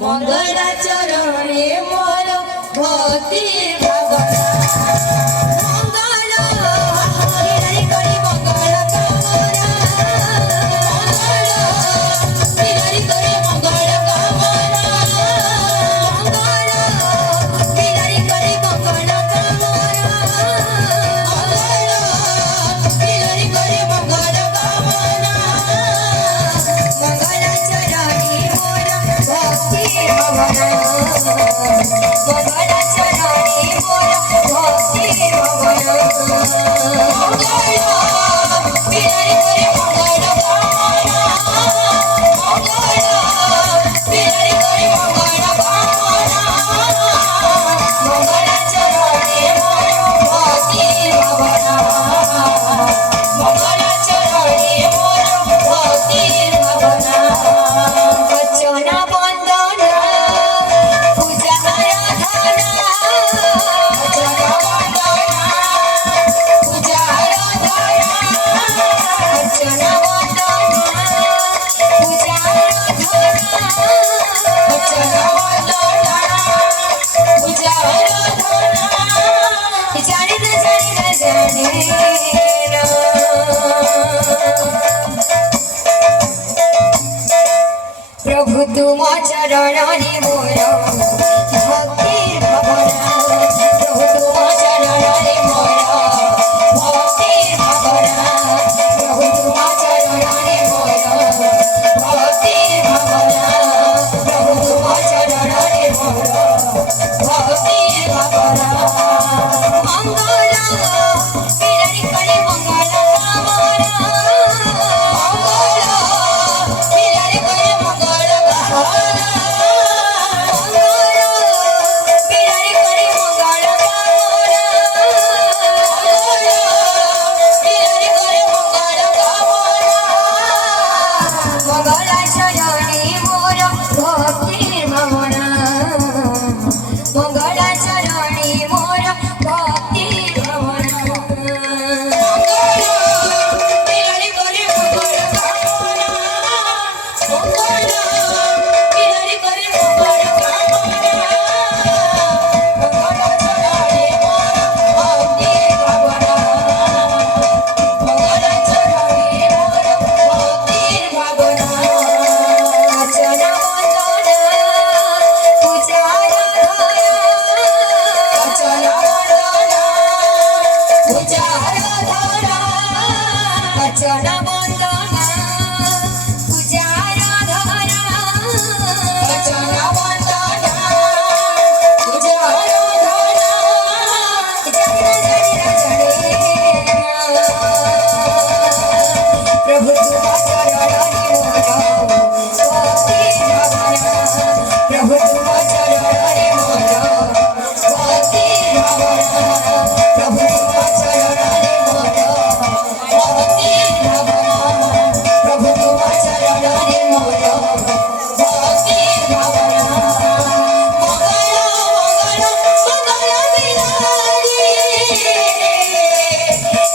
मंगलाचरणे मोर भक्ति भावना मंगल हरि करी मंगल कामना मंगल हरि करी मंगल कामना मंगल हरि करी मंगल कामना मंगल हरि करी मंगल कामना मंगलाचरणे मोर भक्ति भावना मंगलाचरणे मोर भक्ति भावना मंगल हरि करी मंगल कामना मंगल हरि करी मंगल कामना मंगलाचरणे मोर भक्ति भावना मंगलाचरणे मोर भक्ति भावना वचन बंदन पूजा आराधना वचन बंदन पूजा आराधना वचन बंदन पूजा आराधना वचन बंदन पूजा आराधना जाने न प्रभु तुम चरणानि मोर भक्ति भावना प्रभु तुम चरणानि मोर भक्ति भावना प्रभु तुम चरणानि मोर भक्ति भावना प्रभु तुम चरणानि मोर भक्ति भावना मंगल हरि करी मंगल कामना मंगल हरि करी मंगल कामना मंगल हरि करी मंगल कामना मंगल हरि करी मंगल कामना मंगलाचरणे मोर भक्ति भावना मंगलाचरणे मोर भक्ति भावना मंगल हरि करी मंगल कामना मंगल हरि करी मंगल कामना मंगलाचरणे मोर भक्ति भावना मंगलाचरणे मोर भक्ति भावना वचन बंदन पूजा आराधना वचन बंदन पूजा आराधना वचन बंदन पूजा आराधना वचन बंदन पूजा आराधना प्रभु तुम चरणानि मोर भक्ति भावना प्रभु तुम चरणानि मोर भक्ति भावना प्रभु तुम चरणानि मोर भक्ति भावना प्रभु तुम चरणानि मोर भक्ति भावना मंगल मंगल मंगल बिहारी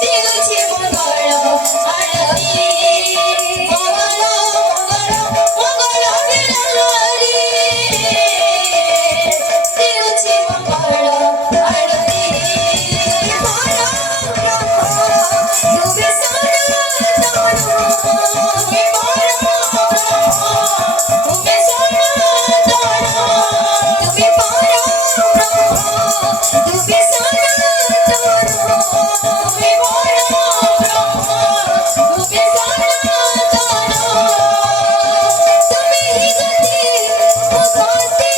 दिगुछि मंगल आरती मंगल मंगल मंगल बिहारी दिगुछि मंगल आरती मारा ब्रह्म तुबे सनातन तुबे मारा ब्रह्म तुबे सनातन तुबे मारा ब्रह्म तुबे सनातन तुबे मारा ब्रह्म तुबे सनातन तुबे ही गति मुक्ति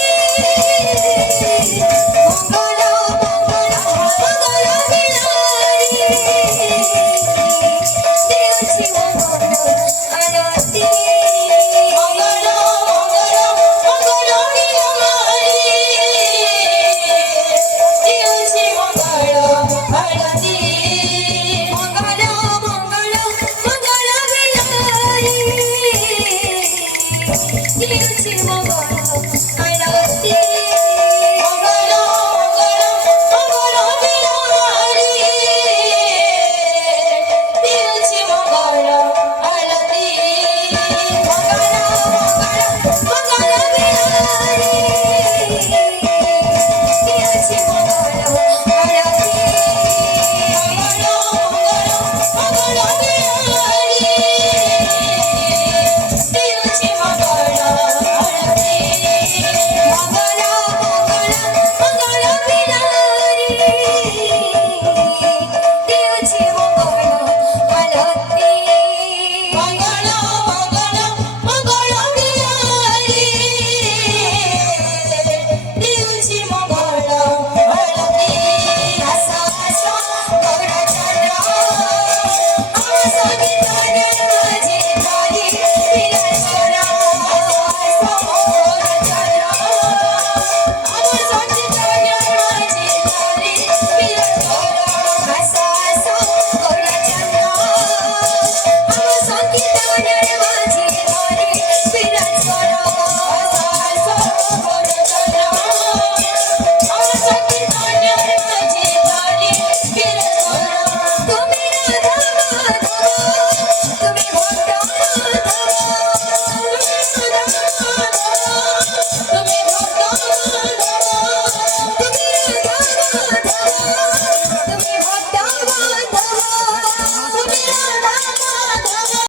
मंगल मंगल मंगल बिहारी दिगुछि मंगल आरती मंगल मंगल मंगल बिहारी दिगुछि मंगल आरती मंगल मंगल मंगल बिहारी दिगुछि मंगल